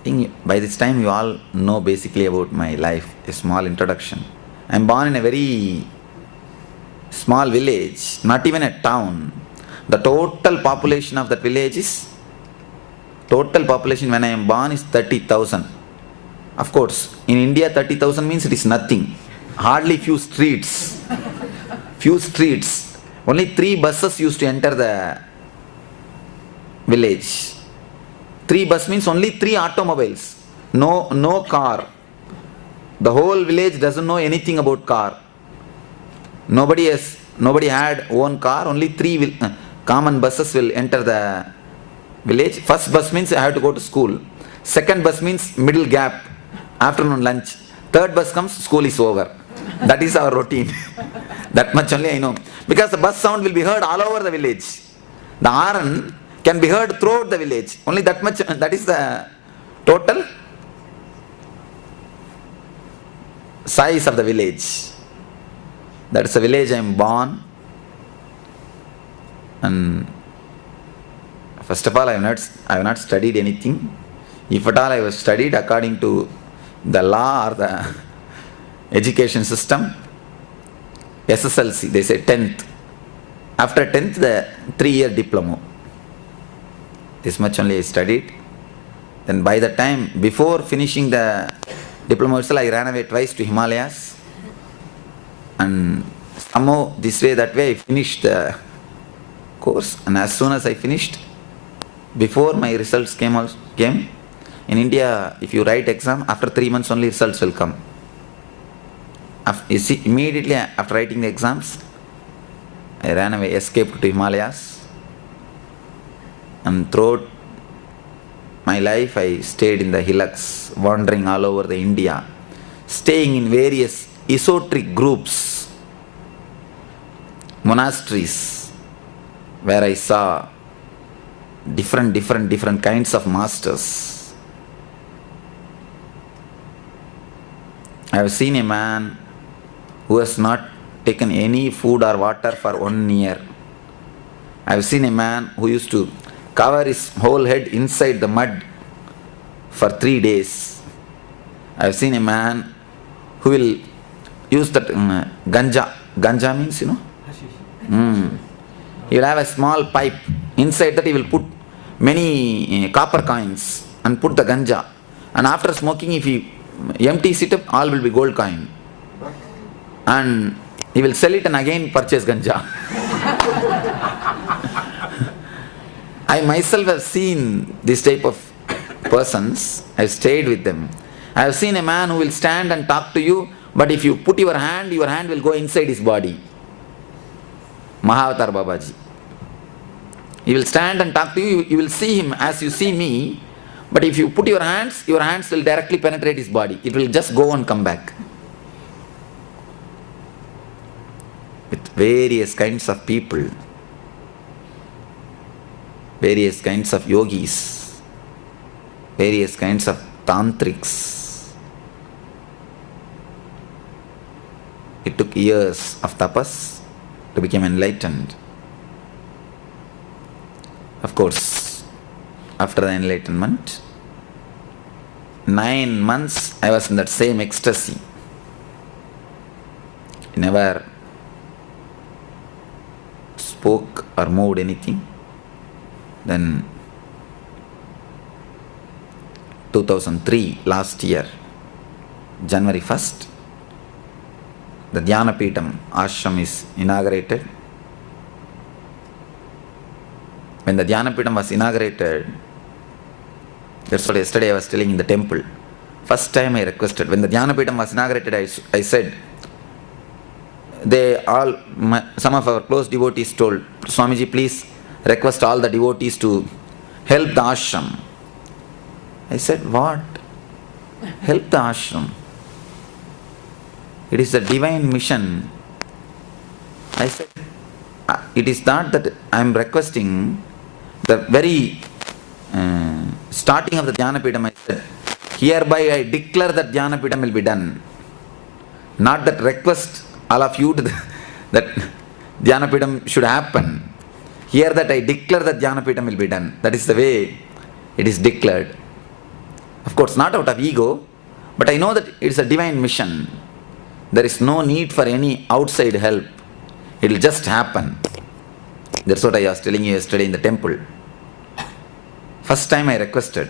I think by this time you all know basically about my life, a small introduction. I am born in a very small village, not even a town. The total population of that village is, total population when I am born is 30,000. Of course, in India 30,000 means it is nothing. Hardly few streets. Few streets. Only 3 buses used to enter the village. 3 bus means only 3 automobiles. No car. The whole village doesn't know anything about car. Nobody had own car. Only 3 common buses will enter the village. First bus means I have to go to school. Second bus means middle gap, afternoon lunch. Third bus comes, school is over. That is our routine. That much only I know. Because the bus sound will be heard all over the village. The horn can be heard throughout the village. Only that much, that is the total size of the village. That is the village I am born. And first of all, I have not studied anything. If at all I was studied according to the law or the education system, SSLC, they say 10th. After 10th, the 3-year diploma. This much only I studied. Then by the time, before finishing the diploma itself, I ran away twice to Himalayas. And somehow, this way, that way, I finished the course. And as soon as I finished, before my results came, in India, if you write exam, after 3 months only results will come. You see, immediately after writing the exams, I ran away, escaped to Himalayas. And throughout my life, I stayed in the hillocks, wandering all over the India, staying in various esoteric groups, monasteries, where I saw different kinds of masters. I have seen a man who has not taken any food or water for 1 year. I have seen a man who used to cover his whole head inside the mud for 3 days. I have seen a man who will use that ganja. Ganja means, you know? He will have a small pipe. Inside that he will put many copper coins and put the ganja. And after smoking, if he empties it up, all will be gold coin. And he will sell it and again purchase ganja. I myself have seen this type of persons. I have stayed with them. I have seen a man who will stand and talk to you, but if you put your hand will go inside his body. Mahavatar Babaji. He will stand and talk to you, you will see him as you see me, but if you put your hands will directly penetrate his body. It will just go and come back. With various kinds of people, various kinds of yogis, various kinds of tantrics. It took years of tapas to become enlightened. Of course, after the enlightenment, 9 months I was in that same ecstasy. I never spoke or moved anything. Then 2003, last year, January 1st, the Dhyanapeetham ashram is inaugurated. When the Dhyanapeetham was inaugurated, that's what yesterday I was telling in the temple. First time I requested, when the Dhyanapeetham was inaugurated, I said, some of our close devotees told, Swamiji, please request all the devotees to help the ashram. I said, what? Help the ashram? It is a divine mission. I said, it is not that I am requesting. The very starting of the Dhyanapeetham, I said, hereby I declare that Dhyanapeetham will be done. Not that request all of you that Dhyanapeetham should happen. Here that I declare that Dhyanapeetham will be done. That is the way it is declared. Of course, not out of ego, but I know that it's a divine mission. There is no need for any outside help. It will just happen. That's what I was telling you yesterday in the temple. First time I requested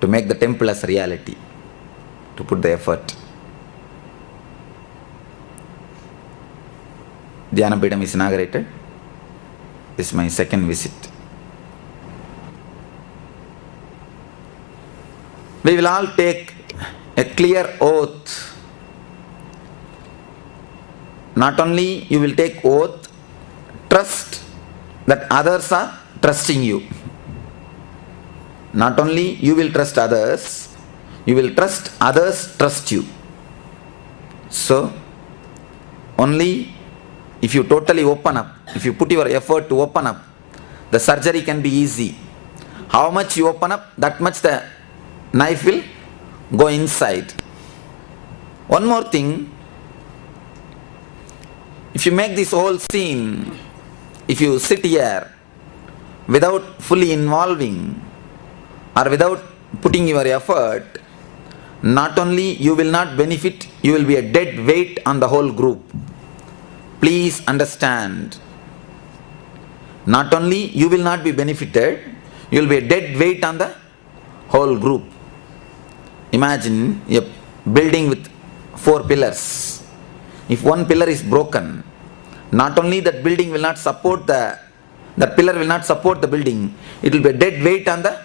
to make the temple as a reality, to put the effort. Dhyanapidam is inaugurated. This is my second visit. We will all take a clear oath. Not only you will take oath, trust that others are trusting you. Not only you will trust others, you will trust others trust you. So, only if you totally open up, if you put your effort to open up, the surgery can be easy. How much you open up, that much the knife will go inside. One more thing, if you make this whole scene, if you sit here without fully involving or without putting your effort, not only you will not benefit, you will be a dead weight on the whole group. Please understand. Not only you will not be benefited, you will be a dead weight on the whole group. Imagine a building with 4 pillars. If one pillar is broken, not only that building will not support that pillar will not support the building, it will be a dead weight on the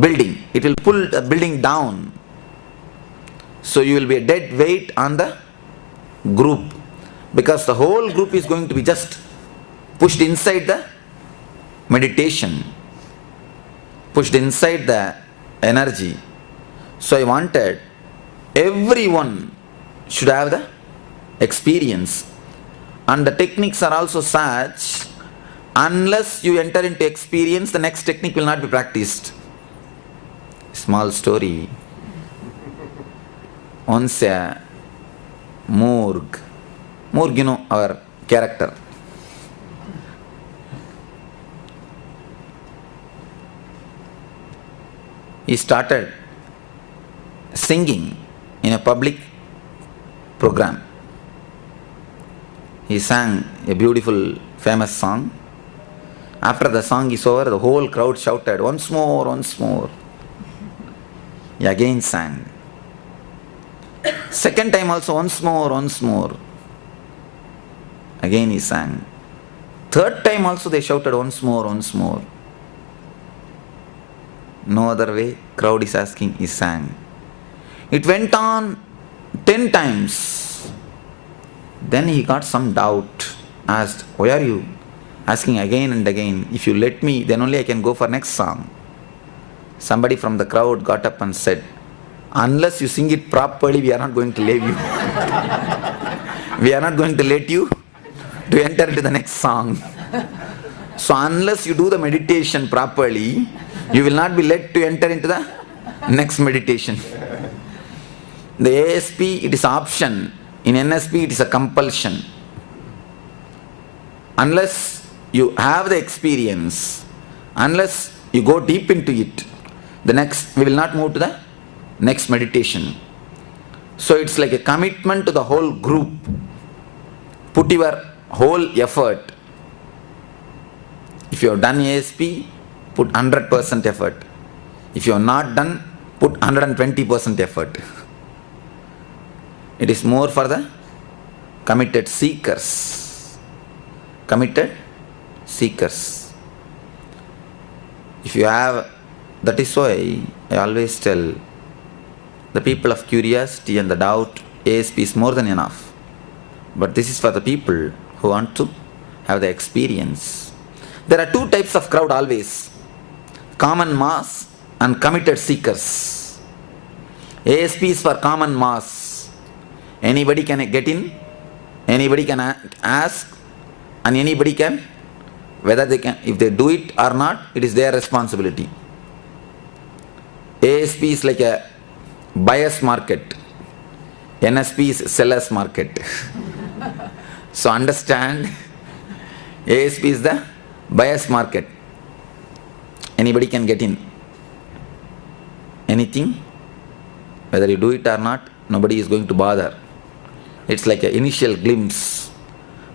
building. It will pull the building down. So you will be a dead weight on the group, because the whole group is going to be just pushed inside the meditation, pushed inside the energy. So I wanted everyone should have the experience, and the techniques are also such, unless you enter into experience, the next technique will not be practiced. Small story. Once a Moorg, you know our character. He started singing in a public program. He sang a beautiful, famous song. After the song is over, the whole crowd shouted, "Once more, once more." He again sang. Second time also, "Once more, once more." Again he sang. Third time also they shouted, "Once more, once more." No other way, crowd is asking, he sang. It went on 10 times. Then he got some doubt, asked, "Why are you asking again and again? If you let me, then only I can go for next song." Somebody from the crowd got up and said, "Unless you sing it properly, we are not going to leave you. We are not going to let you to enter into the next song. So unless you do the meditation properly, you will not be let to enter into the next meditation." The ASP, it is option. In NSP, it is a compulsion. Unless you have the experience, unless you go deep into it, we will not move to the next meditation. So it's like a commitment to the whole group. Put your whole effort. If you have done ASP, put 100% effort. If you have not done, put 120% effort. It is more for the committed seekers. Committed seekers. If you have, that is why I always tell the people of curiosity and the doubt, ASP is more than enough. But this is for the people who want to have the experience. There are 2 types of crowd always: common mass and committed seekers. ASP is for common mass. Anybody can get in, anybody can ask, and anybody can, whether they can, if they do it or not, it is their responsibility. ASP is like a buyer's market. NSP is seller's market. So understand, ASP is the buyer's market. Anybody can get in. anything, whether you do it or not, nobody is going to bother. It's like an initial glimpse.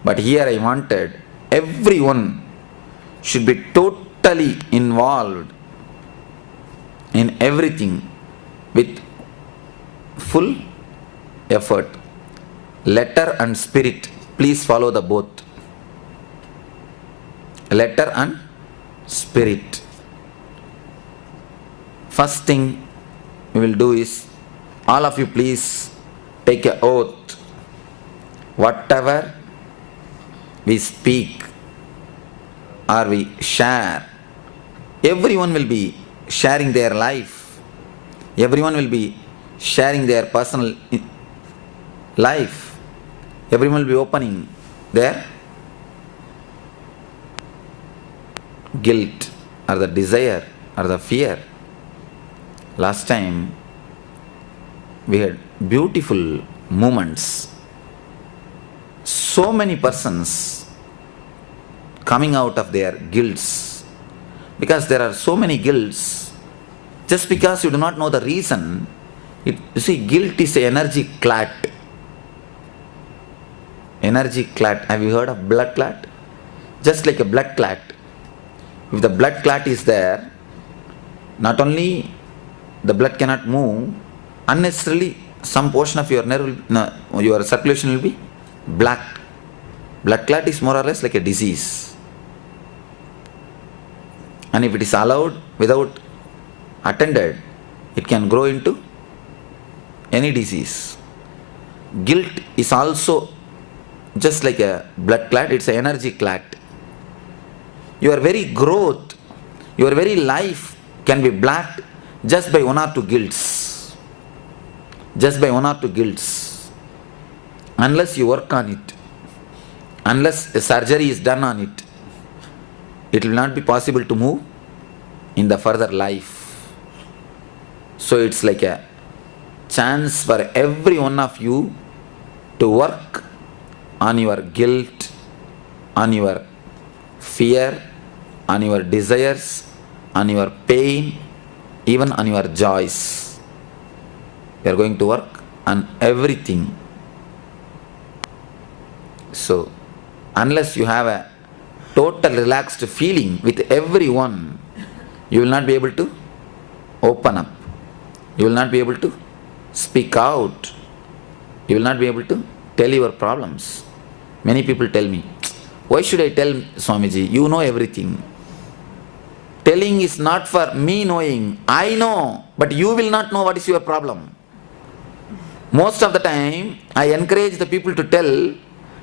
But here I wanted everyone should be totally involved in everything with full effort. Letter and spirit, please follow the both. Letter and spirit. First thing we will do is, all of you please take an oath. Whatever we speak or we share, everyone will be sharing their life. Everyone will be sharing their personal life. Everyone will be opening their guilt or the desire or the fear. Last time we had beautiful moments. So many persons coming out of their guilts, because there are so many guilts. Just because you do not know the reason, you see, guilt is an energy clot. Energy clot. Have you heard of blood clot? Just like a blood clot. If the blood clot is there, not only the blood cannot move, unnecessarily some portion of your nerve, your circulation will be blocked. Blood clot is more or less like a disease. And if it is allowed without attended, it can grow into any disease. Guilt is also just like a blood clot, it's an energy clot. Your very growth, your very life can be blocked just by one or two guilts. Just by one or two guilts. Unless you work on it, unless a surgery is done on it, it will not be possible to move in the further life. So it's like a chance for every one of you to work on your guilt, on your fear, on your desires, on your pain, even on your joys. You are going to work on everything. So, unless you have a total relaxed feeling with everyone, you will not be able to open up. You will not be able to speak out. You will not be able to tell your problems. Many people tell me, why should I tell Swamiji? You know everything. Telling is not for me knowing. I know, but you will not know what is your problem. Most of the time, I encourage the people to tell,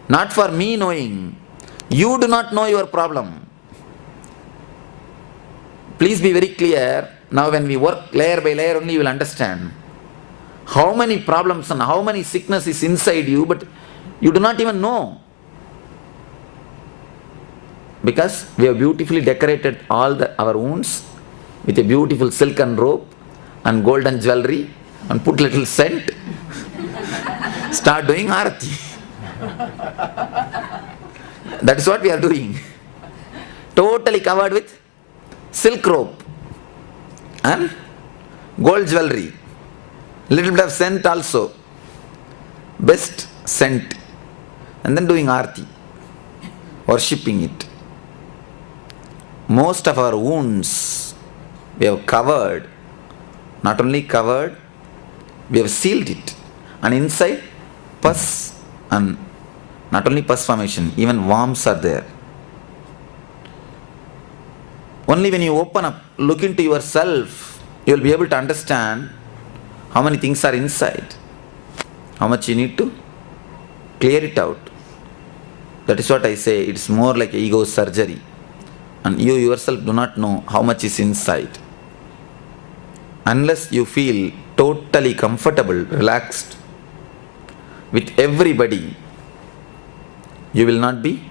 not for me knowing. You do not know your problem. Please be very clear. Now when we work layer by layer only, you will understand how many problems and how many sickness is inside you, but you do not even know. Because we have beautifully decorated all our wounds with a beautiful silken robe and golden jewelry and put little scent. Start doing arati. That is what we are doing. Totally covered with silk robe and gold jewelry. Little bit of scent also. Best scent. And then doing arati. Worshipping it. Most of our wounds we have covered. Not only covered, we have sealed it. And inside, pus, and not only pus formation, even worms are there. Only when you open up, look into yourself, you will be able to understand how many things are inside. How much you need to clear it out. That is what I say, it's more like ego surgery. And you yourself do not know how much is inside. Unless you feel totally comfortable, relaxed with everybody, you will not be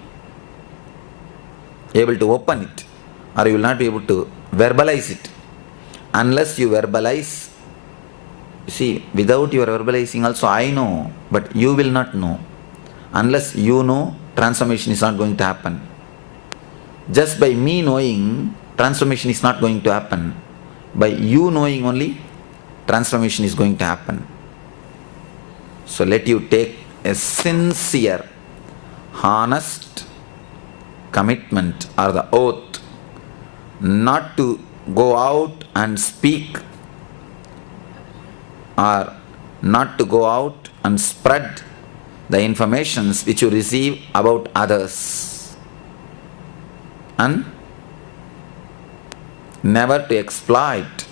able to open it, or you will not be able to verbalize it. Unless you verbalize, see, without your verbalizing also I know, but you will not know. Unless you know, transformation is not going to happen. Just by me knowing, transformation is not going to happen. By you knowing only, transformation is going to happen. So let you take a sincere, honest commitment or the oath not to go out and speak or not to go out and spread the informations which you receive about others, and never to exploit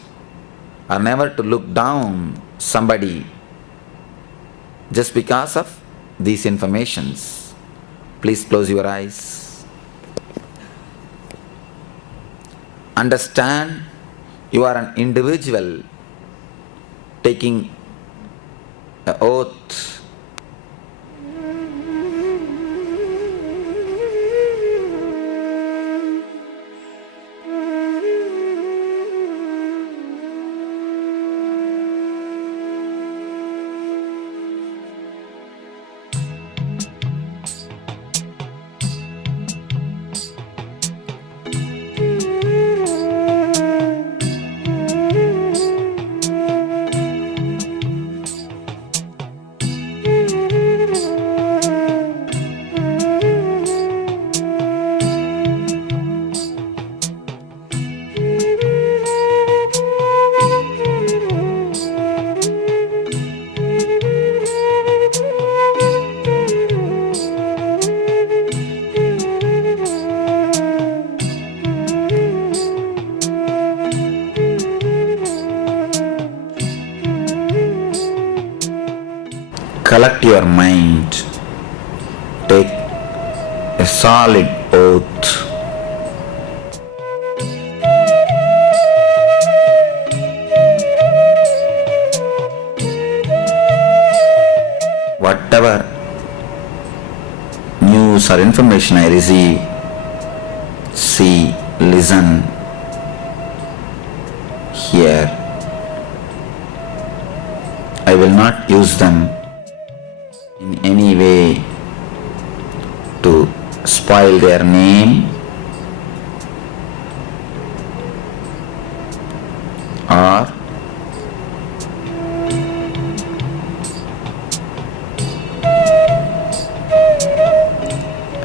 or never to look down somebody just because of these informations. Please close your eyes. Understand you are an individual taking an oath. Collect your mind. Take a solid oath. Whatever news or information I receive, see, listen, hear, I will not use them in any way to spoil their name or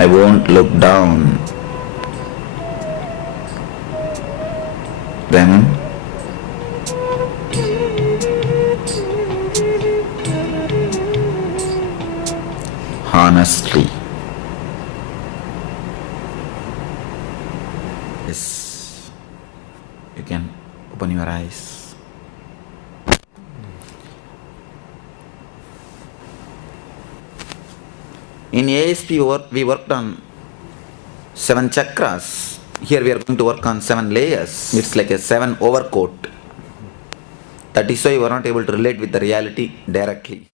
I won't look down them. Honestly. Yes, you can open your eyes. In ASP we worked on 7 chakras. Here we are going to work on 7 layers. It's like a 7 overcoat. That is why you are not able to relate with the reality directly.